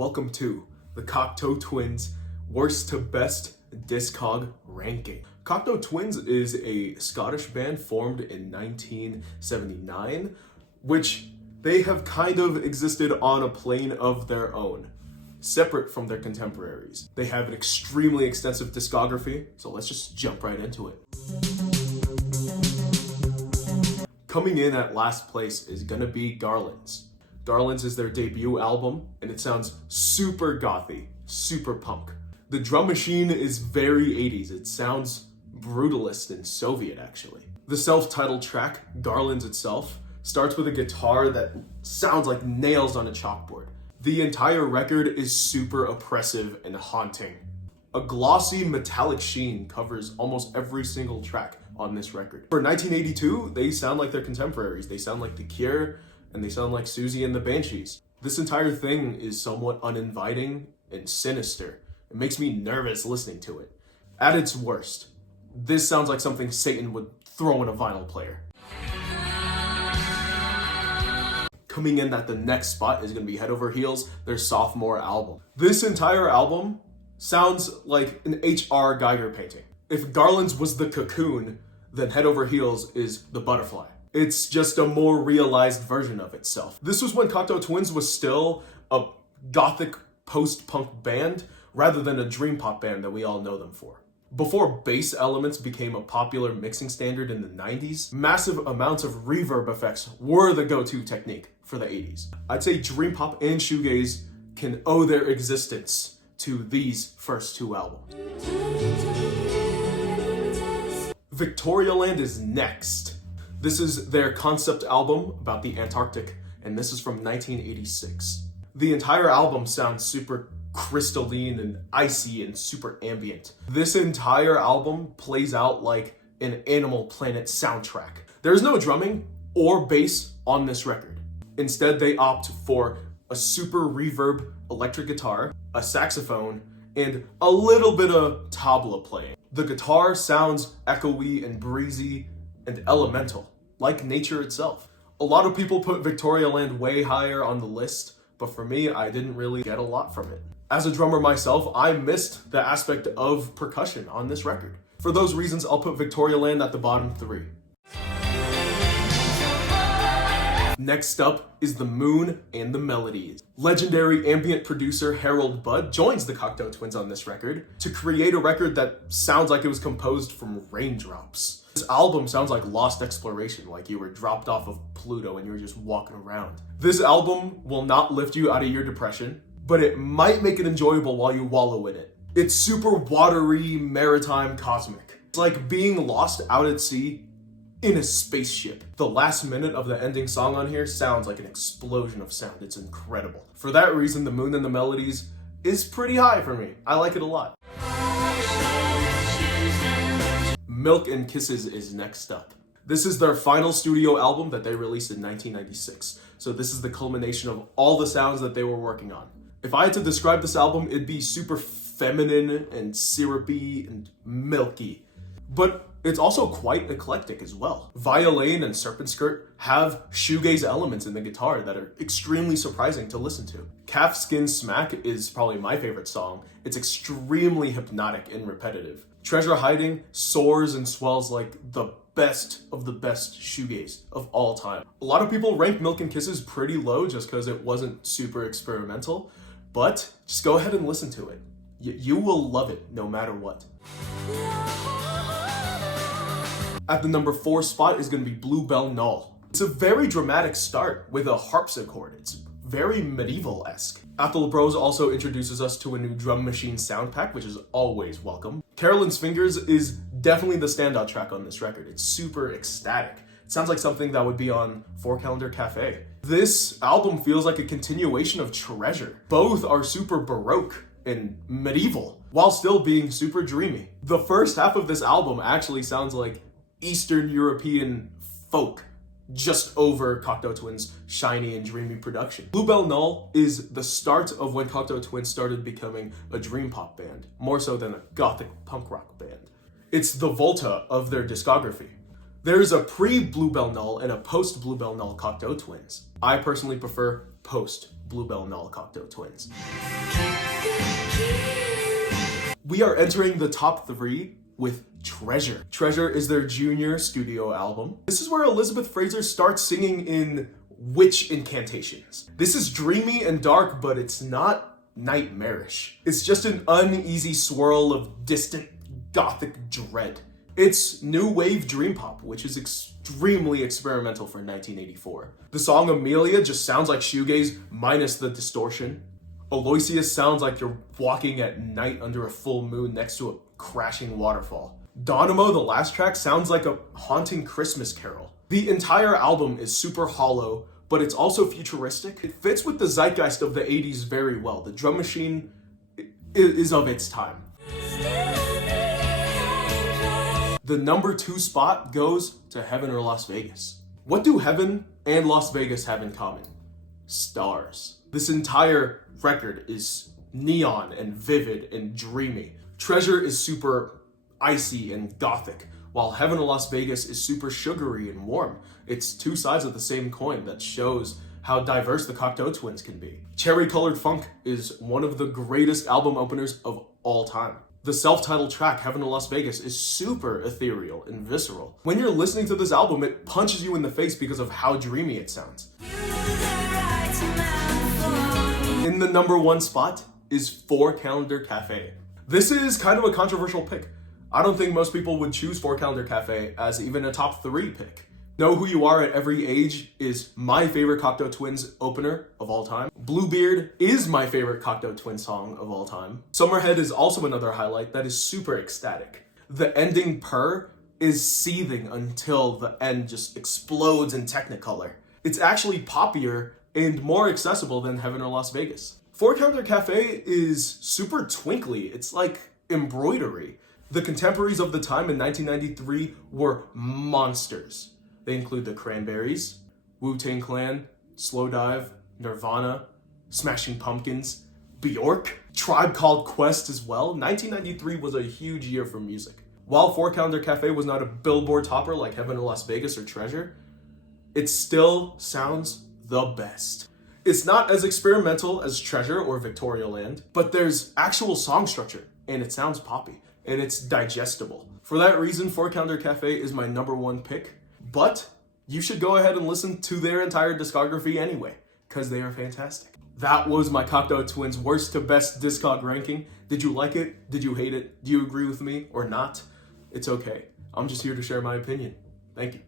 Welcome to the Cocteau Twins worst to best discog ranking. Cocteau Twins is a Scottish band formed in 1979, which they have kind of existed on a plane of their own, separate from their contemporaries. They have an extremely extensive discography, so let's just jump right into it. Coming in at last place is gonna be Garlands. Garlands is their debut album, and it sounds super gothy, super punk. The drum machine is very 80s. It sounds brutalist and Soviet, actually. The self-titled track, Garlands itself, starts with a guitar that sounds like nails on a chalkboard. The entire record is super oppressive and haunting. A glossy metallic sheen covers almost every single track on this record. For 1982, they sound like their contemporaries. They sound like The Cure, and they sound like Susie and the Banshees. This entire thing is somewhat uninviting and sinister. It makes me nervous listening to it. At its worst, this sounds like something Satan would throw in a vinyl player. Coming in at the next spot is gonna be Head Over Heels, their sophomore album. This entire album sounds like an H.R. Geiger painting. If Garlands was the cocoon, then Head Over Heels is the butterfly. It's just a more realized version of itself. This was when Cocteau Twins was still a gothic post-punk band rather than a dream pop band that we all know them for. Before bass elements became a popular mixing standard in the 90s, massive amounts of reverb effects were the go-to technique for the 80s. I'd say dream pop and shoegaze can owe their existence to these first two albums. Victorialand is next. This is their concept album about the Antarctic, and this is from 1986. The entire album sounds super crystalline and icy and super ambient. This entire album plays out like an Animal Planet soundtrack. There's no drumming or bass on this record. Instead, they opt for a super reverb electric guitar, a saxophone, and a little bit of tabla playing. The guitar sounds echoey and breezy and elemental, like nature itself. A lot of people put Victorialand way higher on the list, but for me, I didn't really get a lot from it. As a drummer myself, I missed the aspect of percussion on this record. For those reasons, I'll put Victorialand at the bottom 3. Next up is The Moon and the Melodies. Legendary ambient producer Harold Budd joins the Cocteau Twins on this record to create a record that sounds like it was composed from raindrops. This album sounds like lost exploration, like you were dropped off of Pluto and you were just walking around. This album will not lift you out of your depression, but it might make it enjoyable while you wallow in it. It's super watery, maritime, cosmic. It's like being lost out at sea in a spaceship. The last minute of the ending song on here sounds like an explosion of sound. It's incredible. For that reason, The Moon and the Melodies is pretty high for me. I like it a lot. Milk and Kisses is next up. This is their final studio album that they released in 1996. So this is the culmination of all the sounds that they were working on. If I had to describe this album, it'd be super feminine and syrupy and milky. But it's also quite eclectic as well. Violin and Serpent Skirt have shoegaze elements in the guitar that are extremely surprising to listen to. Calfskin Smack is probably my favorite song. It's extremely hypnotic and repetitive. Treasure Hiding soars and swells like the best of the best shoegaze of all time. A lot of people rank Milk and Kisses pretty low just because it wasn't super experimental, but just go ahead and listen to it. You will love it no matter what. At the number 4 spot is going to be Bluebell Null. It's a very dramatic start with a harpsichord. It's very medieval-esque. Athel Bros also introduces us to a new drum machine sound pack, which is always welcome. Carolyn's Fingers is definitely the standout track on this record. It's super ecstatic. It sounds like something that would be on Four Calendar Cafe. This album feels like a continuation of Treasure. Both are super baroque and medieval, while still being super dreamy. The first half of this album actually sounds like Eastern European folk, just over Cocteau Twins' shiny and dreamy production. Bluebell Null is the start of when Cocteau Twins started becoming a dream pop band, more so than a gothic punk rock band. It's the Volta of their discography. There is a pre-Bluebell Null and a post-Bluebell Null Cocteau Twins. I personally prefer post Bluebell null cocteau twins. We are entering the top 3 with Treasure. Treasure is their junior studio album. This is where Elizabeth Fraser starts singing in witch incantations. This is dreamy and dark, but it's not nightmarish. It's just an uneasy swirl of distant gothic dread. It's new wave dream pop, which is extremely experimental for 1984. The song Amelia just sounds like shoegaze minus the distortion. Aloysius sounds like you're walking at night under a full moon next to a crashing waterfall. Dynamo, the last track, sounds like a haunting Christmas carol. The entire album is super hollow, but it's also futuristic. It fits with the zeitgeist of the 80s very well. The drum machine is of its time. The number 2 spot goes to Heaven or Las Vegas. What do Heaven and Las Vegas have in common? Stars. This entire record is neon and vivid and dreamy. Treasure is super icy and gothic, while Heaven or Las Vegas is super sugary and warm. It's 2 sides of the same coin that shows how diverse the Cocteau Twins can be. Cherry Colored Funk is one of the greatest album openers of all time. The self-titled track, Heaven or Las Vegas, is super ethereal and visceral. When you're listening to this album, it punches you in the face because of how dreamy it sounds. In the number 1 spot is 4 Calendar Cafe. This is kind of a controversial pick. I don't think most people would choose 4 Calendar Cafe as even a top 3 pick. Know Who You Are at Every Age is my favorite Cocteau Twins opener of all time. Bluebeard is my favorite Cocteau Twins song of all time. Summerhead is also another highlight that is super ecstatic. The ending Purr is seething until the end just explodes in Technicolor. It's actually poppier and more accessible than Heaven or Las Vegas. 4 Calendar Cafe is super twinkly. It's like embroidery. The contemporaries of the time in 1993 were monsters. They include the Cranberries, Wu-Tang Clan, Slowdive, Nirvana, Smashing Pumpkins, Bjork, Tribe Called Quest as well. 1993 was a huge year for music. While 4 Calendar Cafe was not a Billboard topper like Heaven or Las Vegas or Treasure, it still sounds the best. It's not as experimental as Treasure or Victorialand, but there's actual song structure, and it sounds poppy, and it's digestible. For that reason, 4 Calendar Cafe is my number 1 pick, but you should go ahead and listen to their entire discography anyway, because they are fantastic. That was my Cocteau Twins worst to best discog ranking. Did you like it? Did you hate it? Do you agree with me or not? It's okay. I'm just here to share my opinion. Thank you.